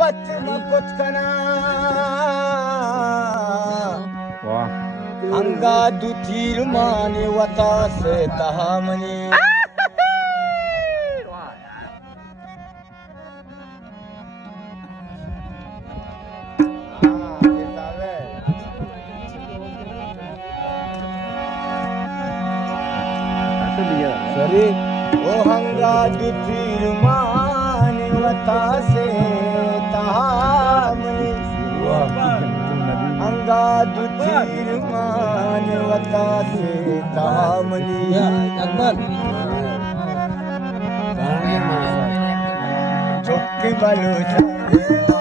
पश्चिम कुछ कना अंगा दुधीर माने वता से तहामनी सरी ओ हंगा दुधीर माने वता से तहामनी अंगा दुधीर माने वता से तहामनी चुक्की बलू